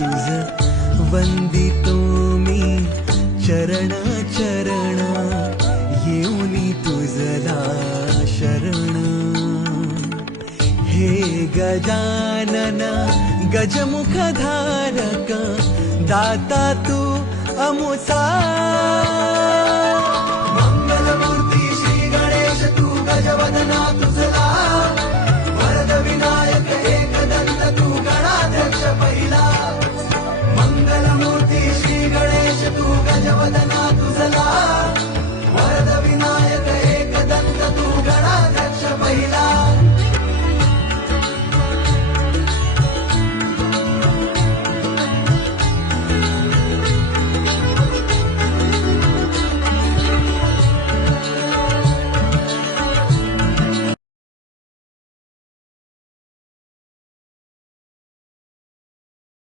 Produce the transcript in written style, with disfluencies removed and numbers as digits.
तुझ वंदितो मी चरण चरण येऊनी तुझला शरण हे गजानन गजमुख धारक दाता तू अमुचा मंगलमूर्ती श्री गणेश तू गजवदना तू